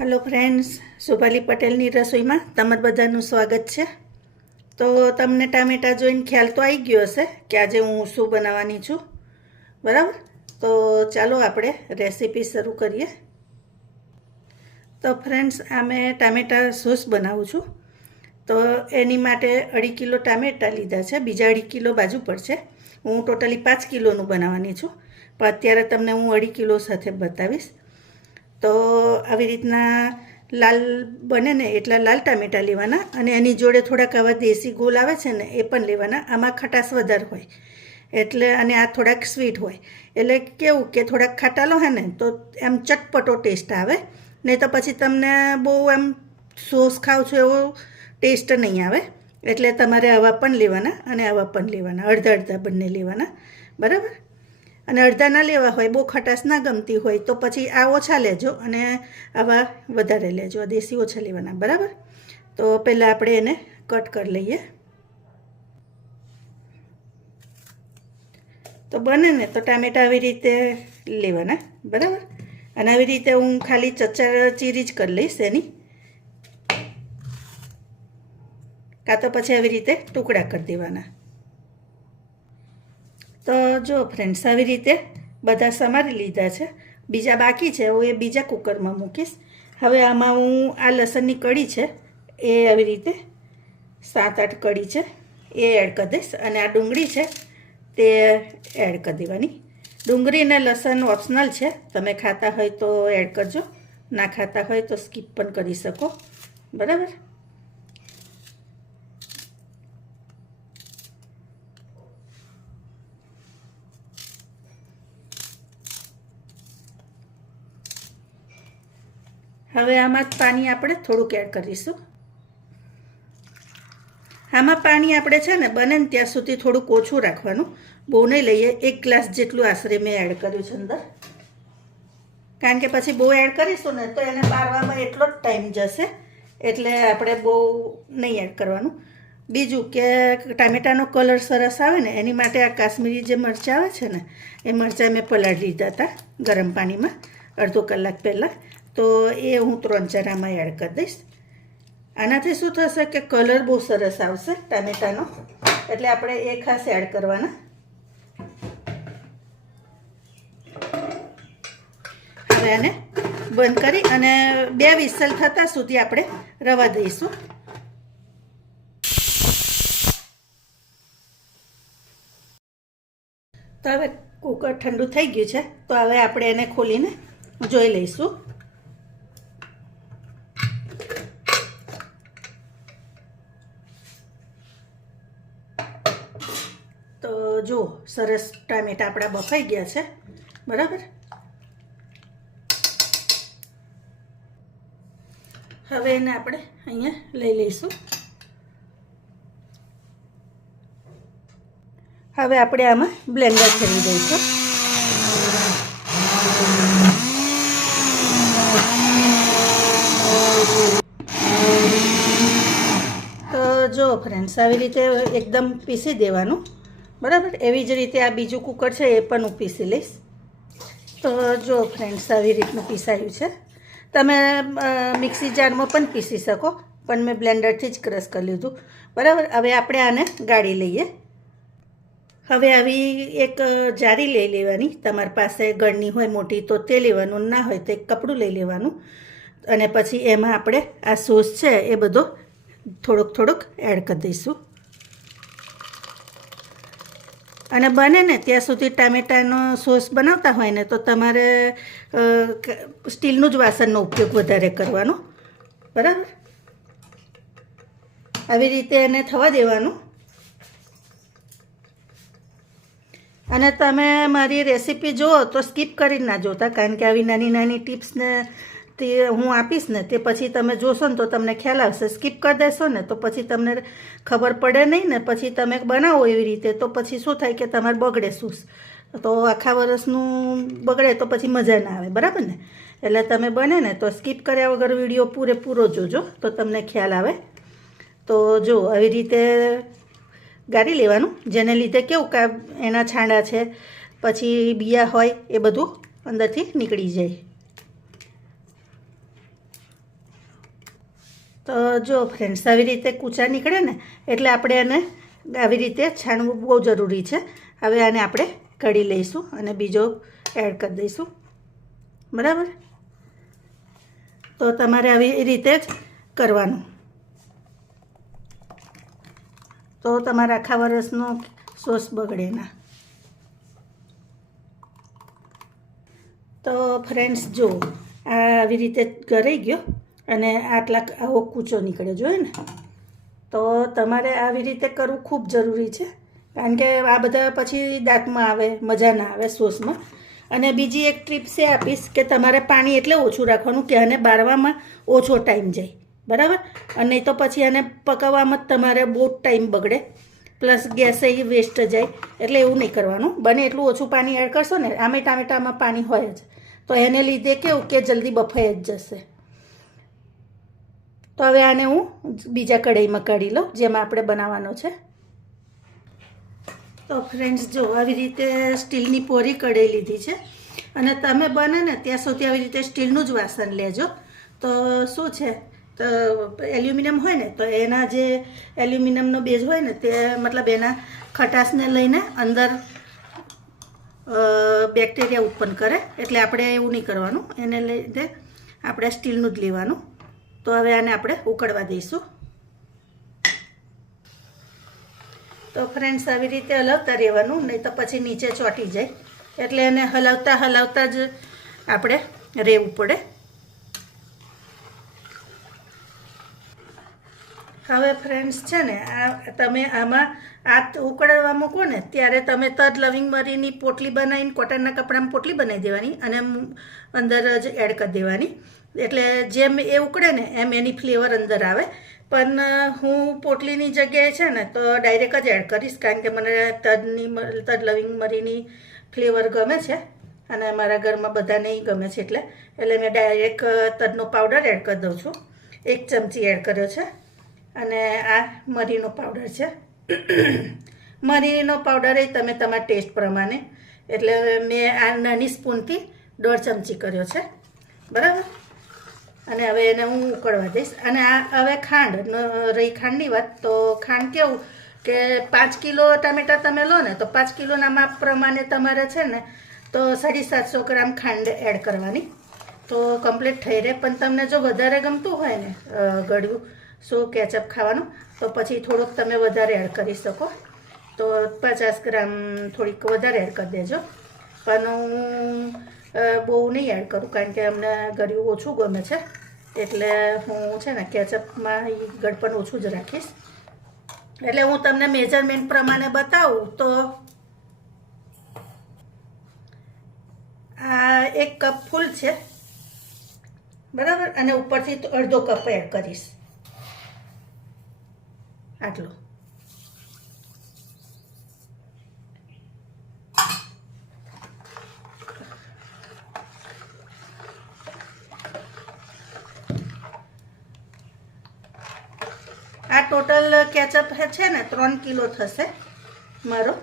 Hello friends, शुभाली पटेलनी रसोई में तमार बधानुं स्वागत है। तो तमने टामेटा जोईने ख्याल तो आई गयो हशे कि आज हूँ शुं बनाववानी छुं, बराबर। तो चालो आपणे रेसिपी शुरू करिए। तो फ्रेंड्स, आ मैं टामेटा सॉस बनावुं छुं। तो एनी माटे 2.5 किलो टामेटा लीधा छे, बीजा 2.5 किलो बाजू पड़शे। हूँ टोटली 5 किलोनुं बनाववानी छुं, पण अत्यारे तमने हूँ 2.5 किलो साथे बतावीश। तो આવી રીતના લાલ બને ને એટલા લાલ ટામેટાં લેવાના અને એની જોડે થોડાક આવા દેશી ગોળ આવે છે ને એ પણ લેવાના। આમાં ખટાશ વધારે હોય એટલે અને આ થોડાક સ્વીટ હોય એટલે કેવું કે થોડાક ખાટાલો હોય ને તો એમ ચટપટો ટેસ્ટ આવે, નહીં તો પછી તમને બહુ એમ સોસ ખાવ છો એવો ટેસ્ટ નહીં આવે। એટલે તમારે આવા પણ લેવાના અને આવા પણ લેવાના, અડધા અડધા બંને લેવાના, બરાબર। અને અડધા ના લેવા હોય, બહુ ખટાશ ના ગમતી હોય તો પછી આ ઓછા લેજો અને આવા વધારે લેજો, દેશી ઓછા લેવાના, બરાબર। તો પહેલાં આપણે એને કટ કરી લઈએ। તો બને ને તો ટામેટાં આવી રીતે લેવાના, બરાબર। અને આવી રીતે હું ખાલી ચચ્ચા ચીરી જ કરી લઈશ એની, કાં તો પછી આવી રીતે ટુકડા કરી દેવાના। તો જો ફ્રેન્ડ્સ, આવી રીતે બધા સમારી લીધા છે, બીજા બાકી છે, હું એ બીજા કુકરમાં મૂકીશ। હવે આમાં હું આ લસણની કળી છે એ આવી રીતે 7-8 કળી છે એ એડ કરી દઈશ અને આ ડુંગળી છે તે એડ કરી દેવાની। ડુંગળી અને લસણ ઓપ્શનલ છે, તમે ખાતા હોય તો એડ કરજો, ના ખાતા હોય તો સ્કીપ પણ કરી શકો, બરાબર। હવે આમાં પાણી આપણે થોડુંક એડ કરીશું। આમાં પાણી આપણે છે ને બને ને ત્યાં સુધી થોડુંક ઓછું રાખવાનું, બહુ નહીં લઈએ। 1 ગ્લાસ જેટલું આશરે મેં એડ કર્યું છે અંદર, કારણ કે પછી બહુ એડ કરીશું ને તો એને બારવામાં એટલો જ ટાઈમ જશે, એટલે આપણે બહુ નહીં એડ કરવાનું। બીજું કે ટામેટાનો કલર સરસ આવે ને એની માટે આ કાશ્મીરી જે મરચાં આવે છે ને એ મરચાં મેં પલાળી લીધા હતા ગરમ પાણીમાં અડધો કલાક પહેલાં, તો એ હું 3-4 આમાં એડ કરી દઈશ। આનાથી શું થશે કે કલર બહુ સરસ આવશે ટામેટાનો, એટલે આપણે એ ખાસ એડ કરવાના। હવે આને બંધ કરી અને 2 વિસલ થતાં સુધી આપણે રવા દઈશું। તો હવે કુકર ઠંડુ થઈ ગયું છે, તો હવે આપણે એને ખોલીને જોઈ લઈશું। તો જો સરસ ટામેટા આપણા બફાઈ ગયા છે, બરાબર। હવે એને આપણે અહીંયા લઈ લઈશું। હવે આપણે આમાં બ્લેન્ડર કરી દઈશું। તો જો ફ્રેન્ડ્સ, આવી રીતે એકદમ પીસી દેવાનું, બરાબર। એવી જ રીતે આ બીજું કુકર છે એ પણ હું પીસી લઈશ। તો જો ફ્રેન્ડ્સ, આવી રીતનું પીસાયું છે, તમે મિક્સી જારમાં પણ પીસી શકો, પણ મેં બ્લેન્ડરથી જ ક્રશ કરી લીધું, બરાબર। હવે આપણે આને ગાળી લઈએ। હવે આવી એક જારી લઈ લેવાની, તમારી પાસે ગળની હોય મોટી તો તે લેવાનું, ના હોય તો એક કપડું લઈ લેવાનું અને પછી એમાં આપણે આ સોસ છે એ બધો થોડોક થોડોક એડ કરી દઈશું। અને બને ને ત્યાં સુધી ટામેટાનો સોસ બનાવતા હોય ને તો તમારે સ્ટીલનું જ વાસણનો ઉપયોગ વધારે કરવાનો, બરાબર। આવી રીતે એને થવા દેવાનું। અને તમે મારી રેસીપી જુઓ તો સ્કીપ કરી ના જોતા, કારણ કે આવી નાની નાની ટિપ્સને તે હું આપીશ ને તે પછી તમે જોશો ને તો તમને ખ્યાલ આવશે। સ્કીપ કરી દેશો ને તો પછી તમને ખબર પડે નહીં ને પછી તમે બનાવો એવી રીતે તો પછી શું થાય કે તમારે બગડે સોસ, તો આખા વર્ષનું બગડે તો પછી મજા ના આવે, બરાબર ને। એટલે તમે બને ને તો સ્કીપ કર્યા વગર વિડીયો પૂરેપૂરો જોજો તો તમને ખ્યાલ આવે। તો જો આવી રીતે ગાળી લેવાનું, જેને લીધે કેવું કે એના છાંડા છે પછી બિયા હોય એ બધું અંદરથી નીકળી જાય। તો જો ફ્રેન્ડ્સ આવી રીતે કૂચા નીકળે ને એટલે આપણે એને આવી રીતે છાણવું બહુ જરૂરી છે. હવે આને આપણે કાઢી લઈશું અને બીજો એડ કરી દઈશું. બરાબર, તો તમારે આવી રીતે જ કરવાનું. તો તમારા આખા વરસનો સોસ બગડે ના. તો ફ્રેન્ડ્સ જો આ આવી રીતે ગળી ગયો અને આવો કૂચો નીકળ્યો જોઈએ ને. તો તમારે આવી રીતે કરવું ખૂબ જરૂરી છે, કારણ કે આ બધા પછી દાંતમાં આવે, મજા ના આવે સોસમાં. અને બીજી એક ટિપ્સ એ આપીશ કે તમારે પાણી એટલે ઓછું રાખવાનું કે આને બાળવામાં ઓછો ટાઈમ જાય. બરાબર, અને તો પછી આને પકાવવામાં જ તમારે બહુ ટાઈમ બગડે, પ્લસ ગેસે વેસ્ટ જાય. એટલે એવું નહીં કરવાનું. બને એટલું ઓછું પાણી એડ કરશો ને, આમે ટામેટામાં પાણી હોય જ, તો એને લીધે કેવું કે જલ્દી બફાઈ જ જશે. તો હવે આને હું બીજા કઢાઈમાં કાઢી લઉં જેમાં આપણે બનાવવાનો છે. તો ફ્રેન્ડ્સ જો આવી રીતે સ્ટીલની પોરી કઢાઈ લીધી છે, અને તમે બને ને ત્યાં સુધી આવી રીતે સ્ટીલનું જ વાસણ લેજો. તો શું છે, તો એલ્યુમિનિયમ હોય ને તો એના જે એલ્યુમિનિયમનો બેઝ હોય ને તે મતલબ એના ખટાશને લઈને અંદર બેક્ટેરિયા ઉત્પન્ન કરે. એટલે આપણે એવું નહીં કરવાનું, એને લીધે આપણે સ્ટીલનું જ લેવાનું. તો હવે આને આપણે ઉકળવા દઈશું. તો ફ્રેન્ડ્સ આવી રીતે હલાવતા રહેવાનું, નહીં તો પછી નીચે ચોંટી જાય. એટલે એને હલાવતા જ આપણે રહેવું પડે. હવે ફ્રેન્ડ્સ છે ને તમે આમાં ઉકળવા મૂકો ને ત્યારે તમે તજ લવિંગ મરીની પોટલી બનાવીને કોટનના કપડામાં પોટલી બનાવી દેવાની અને અંદર જ એડ કરી દેવાની. એટલે જેમ એ ઉકળે ને એમ એની ફ્લેવર અંદર આવે. પણ હું પોટલીની જગ્યાએ છે ને તો ડાયરેક્ટ જ એડ કરીશ, કારણ કે મને તજ લવિંગ મરીની ફ્લેવર ગમે છે અને મારા ઘરમાં બધાને ગમે છે. એટલે મેં ડાયરેક્ટ તજનો પાવડર એડ કરી દઉં છું. 1 ચમચી એડ કર્યો છે. અને આ મરીનો પાવડર છે. મરીનો પાવડર એ તમે તમારા ટેસ્ટ પ્રમાણે, એટલે મેં આ નાની સ્પૂનથી 1.5 ચમચી કર્યો છે. બરાબર, અને હવે એને હું ઉકળવા દઈશ. અને આ હવે ખાંડ રહી ખાંડની વાત, તો ખાંડ કેવું કે 5 કિલો ટામેટાં તમે લો ને તો 5 કિલોના માપ પ્રમાણે તમારે છે ને તો 750 ગ્રામ ખાંડ એડ કરવાની, તો કમ્પ્લીટ થઈ રહે. પણ તમને જો વધારે ગમતું હોય ને ગળ્યું શું કેચઅપ ખાવાનું, તો પછી થોડુંક તમે વધારે એડ કરી શકો. તો 50 ગ્રામ થોડીક વધારે એડ કરી દેજો. પણ હું બહુ નહીં એડ કરું, કારણ કે અમને ગળ્યું ઓછું ગમે છે. એટલે હું છે ને કેચઅપમાં ગળપણ ઓછું જ રાખીશ. એટલે હું તમને મેજરમેન્ટ પ્રમાણે બતાવું તો આ 1 કપ ફૂલ છે. બરાબર, અને ઉપરથી અડધો કપ એડ કરીશ, આટલું. આ ટોટલ કેચઅપ છે ને 3 કિલો થશે મારો.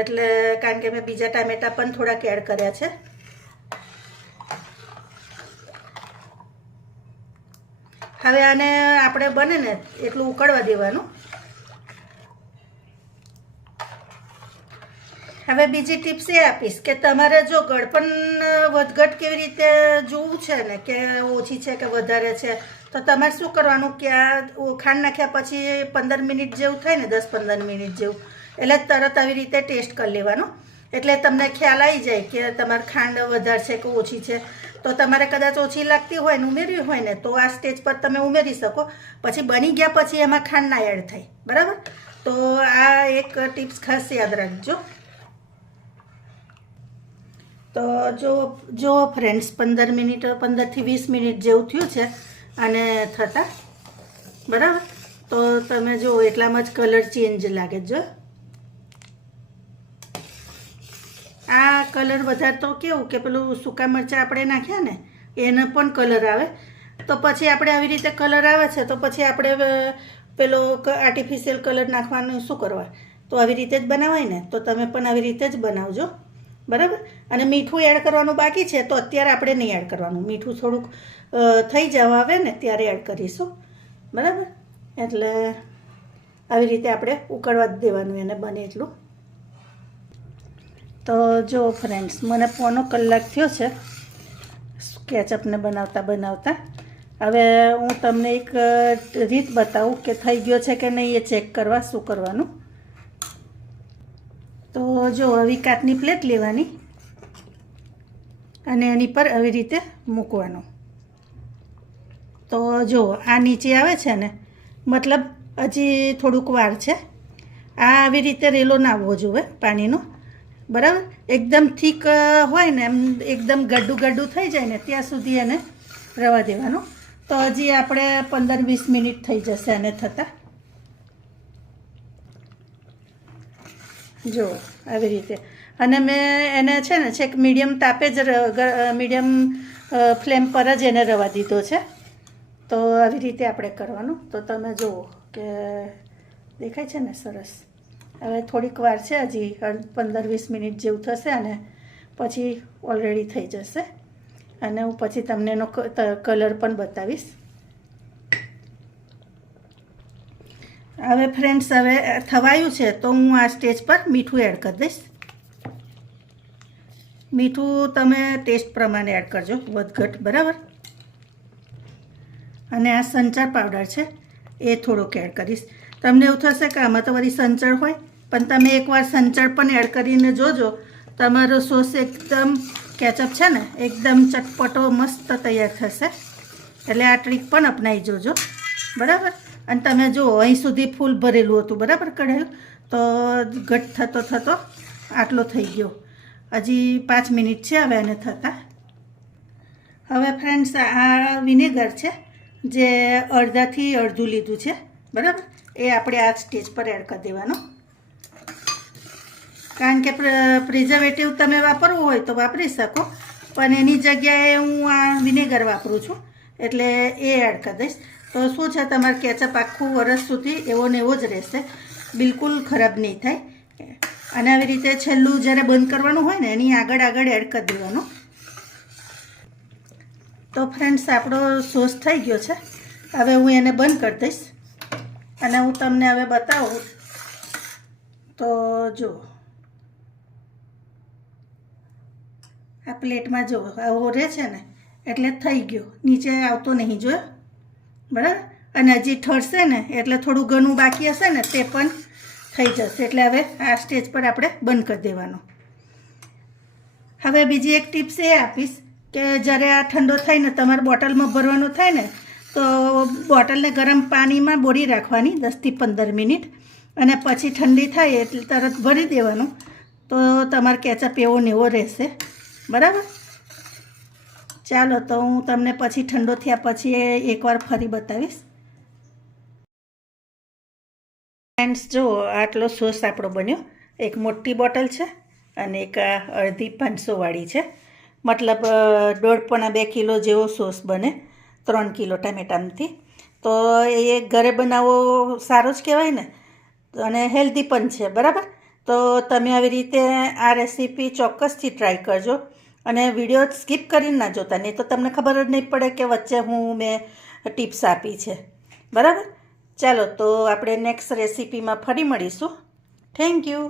એટલે કારણ કે મેં બીજા ટામેટા પણ થોડાક એડ કર્યા છે. હવે આને આપણે બને ને એટલું ઉકળવા દેવાનું. હવે બીજી ટિપ્સ એ આપીશ કે તમારે જો ગળપણ વધઘટ કેવી રીતે જોવું છે ને કે ઓછી છે કે વધારે છે, તો તમારે શું કરવાનું કે આ ખાંડ નાખ્યા પછી 15 મિનિટ જેવું થાય ને, 10-15 મિનિટ જેવું, એટલે તરત આવી રીતે ટેસ્ટ કરી લેવાનો. એટલે તમને ખ્યાલ આવી જાય કે તમારે ખાંડ વધારે છે કે ઓછી છે. તો તમારે કદાચ ઓછી લાગતી હોય ને ઉમેરવી હોય ને તો આ સ્ટેજ પર તમે ઉમેરી શકો. પછી બની ગયા પછી એમાં ખાંડ ના એડ થાય. બરાબર, તો આ એક ટિપ્સ ખાસ યાદ રાખજો. તો જો ફ્રેન્ડ્સ 15થી 20 મિનિટ જેવું થયું છે અને થતાં. બરાબર, તો તમે જો એટલામાં જ કલર ચેન્જ લાગે. જો આ કલર વધારે તો કેવું કે પેલું સૂકા મરચાં આપણે નાખ્યા ને એનો પણ કલર આવે. તો પછી આપણે આવી રીતે કલર આવે છે તો પછી આપણે પેલો આર્ટિફિશિયલ કલર નાખવાનું શું કરવા? તો આવી રીતે જ બનાવાય ને, તો તમે પણ આવી રીતે જ બનાવજો. બરાબર, અને મીઠું એડ કરવાનું બાકી છે તો અત્યારે આપણે નહીં એડ કરવાનું. મીઠું થોડુંક થઈ જવા આવે ને ત્યારે એડ કરીશું. બરાબર. એટલે આવી રીતે આપણે ઉકળવા જ દેવાનું એને બને એટલું. તો જો ફ્રેન્ડ્સ, મને 1.25 કલાક થયો છે કેચઅપને બનાવતા. હવે હું તમને એક રીત બતાવું કે થઈ ગયો છે કે નહીં એ ચેક કરવા શું કરવાનું. તો જો આવી કાચની પ્લેટ લેવાની અને એની પર આવી રીતે મૂકવાનું. તો જો આ નીચે આવે છે ને, મતલબ હજી થોડુંક વાર છે. આ આવી રીતે રેલો ના આવવો જોઈએ પાણીનો, બરાબર. એકદમ થીક હોય ને, એમ એકદમ ગડ્ડું થઈ જાય ને ત્યાં સુધી એને રવા દેવાનું. તો હજી આપણે 15-20 મિનિટ થઈ જશે એને થતાં. જો આવી રીતે. અને મેં એને છે ને છેક મીડિયમ તાપે જ મીડિયમ ફ્લેમ પર જ એને રવા દીધો છે. તો આવી રીતે આપણે કરવાનું. તો તમે જુઓ કે દેખાય છે ને સરસ. હવે થોડીક વાર છે, હજી 15-20 મિનિટ જેવું થશે અને પછી ઓલરેડી થઈ જશે. અને હું પછી તમને એનો કલર પણ બતાવીશ. હવે ફ્રેન્ડ્સ, હવે થવાયું છે તો હું આ સ્ટેજ પર મીઠું એડ કરી દઈશ. મીઠું તમે ટેસ્ટ પ્રમાણે એડ કરજો, વધઘટ, બરાબર. અને આ સંચળ પાવડર છે એ થોડોક એડ કરીશ. તમને એવું થશે કે આમાં તો વળી સંચળ હોય, પણ તમે એકવાર સંચળ પણ એડ કરીને જોજો, તમારો સોસ એકદમ કેચઅપ છે ને એકદમ ચટપટો મસ્ત તૈયાર થશે. એટલે આ ટ્રીક પણ અપનાવી જોજો, બરાબર. અને તમે જુઓ અહીં સુધી ફૂલ ભરેલું હતું, બરાબર, કઢાયું. તો ઘટ થતો આટલો થઈ ગયો. હજી 5 મિનિટ છે હવે એને થતાં. હવે ફ્રેન્ડ્સ, આ વિનેગર છે જે અડધાથી અડધું લીધું છે, બરાબર. એ આપણે આ સ્ટેજ પર એડ કરી દેવાનું. કારણ કે પ્રિઝર્વેટિવ તમે વાપરવું હોય તો વાપરી શકો, પણ એની જગ્યાએ હું આ વિનેગર વાપરું છું એટલે એ એડ કરી દઈશ. તો શું છે, તમારે કેચઅપ આખું વરસ સુધી એવો ને એવો જ રહેશે, બિલકુલ ખરાબ નહીં થાય. અને આવી રીતે છેલ્લું જ્યારે બંધ કરવાનું હોય ને એની આગળ એડ કરી દેવાનું. તો ફ્રેન્ડ્સ, આપણો સોસ થઈ ગયો છે. હવે હું એને બંધ કરી દઈશ અને હું તમને હવે બતાવું. તો જો આ પ્લેટમાં જો આવો રહે છે ને એટલે થઈ ગયો, નીચે આવતો નહીં, જોયો, બરાબર. અને હજી ઠરશે ને એટલે થોડું ઘણું બાકી હશે ને તે પણ થઈ જશે. એટલે હવે આ સ્ટેજ પર આપણે બંધ કરી દેવાનું. હવે બીજી એક ટિપ્સ એ આપીશ કે જ્યારે આ ઠંડો થઈને તમારે બોટલમાં ભરવાનો થાય ને તો બોટલને ગરમ પાણીમાં બોળી રાખવાની 10થી 15 મિનિટ, અને પછી ઠંડી થાય એટલે તરત ભરી દેવાનું. તો તમારે કેચઅપ એવો ને એવો રહેશે, બરાબર. ચાલો, તો હું તમને પછી ઠંડો થયા પછી એકવાર ફરી બતાવીશ. ફ્રેન્ડ્સ, જુઓ આટલો સોસ આપણો બન્યો. એક મોટી બોટલ છે અને એક અડધી 500 વાળી છે. મતલબ 1.5-2 કિલો જેવો સોસ બને 3 કિલો ટામેટામાંથી. તો એ ઘરે બનાવવો સારો જ કહેવાય ને, અને હેલ્ધી પણ છે, બરાબર. તો તમે આવી રીતે આ રેસીપી ચોક્કસથી ટ્રાય કરજો અને વિડીયો સ્કીપ કરીને ના જોતા, નહીં તો તમને ખબર જ નહીં પડે કે વચ્ચે મેં ટિપ્સ આપી છે, બરાબર. ચાલો, તો આપણે નેક્સ્ટ રેસીપીમાં ફરી મળીશું. Thank you.